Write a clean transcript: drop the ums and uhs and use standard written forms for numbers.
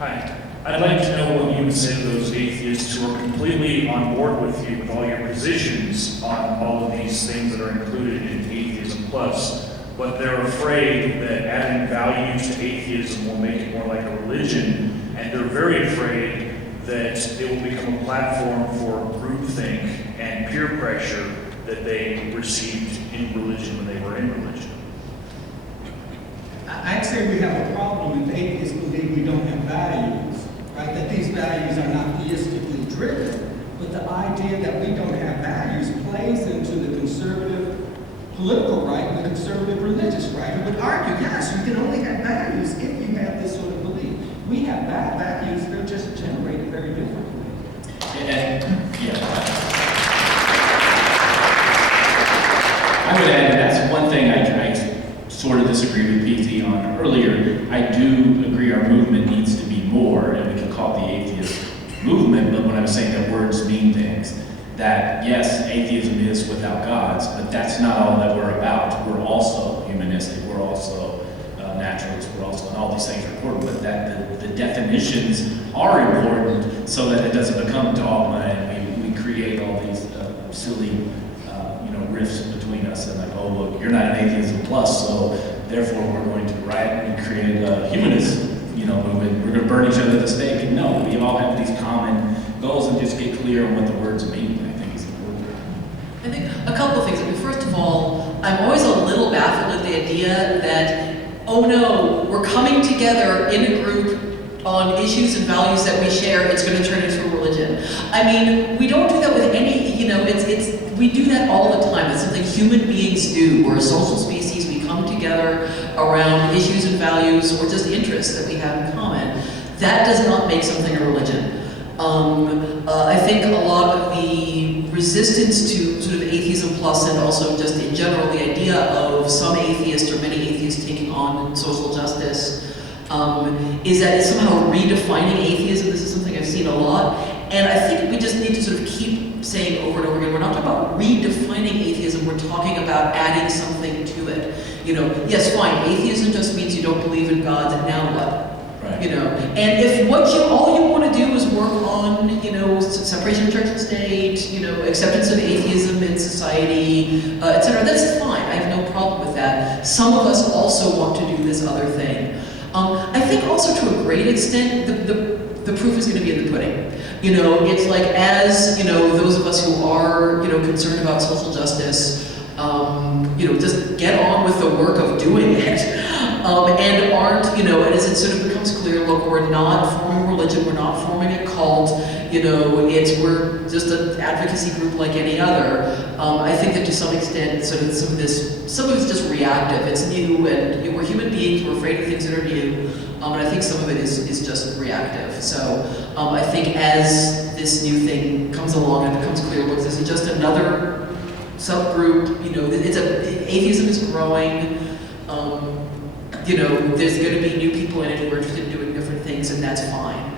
Hi. I'd like to know what you would say to those atheists who are completely on board with you with all your positions on all of these things that are included in Atheism Plus, but they're afraid that adding values to atheism will make it more like a religion, and they're very afraid that it will become a platform for groupthink and peer pressure that they received in religion when they were in religion. I'd say we have a problem if atheists believe we don't have values, right? That these values are not theistically driven. But the idea that we don't have values plays into the conservative political right and the conservative religious right, who would argue, yes, you can only have values if you have this sort of belief. We have bad values, they're just generated very differently. I would add, that's one thing I sort of disagree with PT on earlier. I do agree our movement needs to be more, and we can call it the atheist movement, but when I'm saying that words mean things, that yes, atheism is without gods, but that's not all that we're about. We're also humanistic, we're also naturalists, we're also, and all these things are important, but that the definitions are important so that it doesn't become dogma and we create all these silly rifts between us and like, oh look, you're not an atheism plus, so therefore we're going to riot and create a humanist movement. We're going to burn each other at the stake. And no, we all have these common goals and just get clear on what the words mean. I think is important. I think a couple of things. I mean, first of all, I'm always a little baffled at the idea that, oh no, we're coming together in a group on issues and values that we share, it's going to turn into a religion. I mean, we don't do that with any, we do that all the time. It's something human beings do. We're a social species. We come together around issues and values or just interests that we have in common. That does not make something a religion. I think a lot of the resistance to sort of atheism plus and also just in general the idea of some atheists or many atheists taking on social justice is that it's somehow redefining atheism. This is something I've seen a lot. And I think we just need to sort of keep saying over and over again, we're not talking about redefining atheism, we're talking about adding something to it. Yes, fine, atheism just means you don't believe in God, and now what? Right. And if all you want to do is work on, separation of church and state, acceptance of atheism in society, etc., that's fine, I have no problem with that. Some of us also want to do this other thing. I think also to a great extent, the proof is going to be in the pudding. It's like as, those of us who are, concerned about social justice, just get on with the work of doing it. And aren't, and as it sort of becomes clear, look, we're not forming a religion, we're not forming a cult, we're just an advocacy group like any other. I think that to some extent, sort of some of it's just reactive. It's new, and we're human beings, we're afraid of things that are new. And I think some of it is just reactive. So I think as this new thing comes along and it becomes clear, look, this is just another subgroup, atheism is growing, there's going to be new people in it who are interested in doing different things, and that's fine.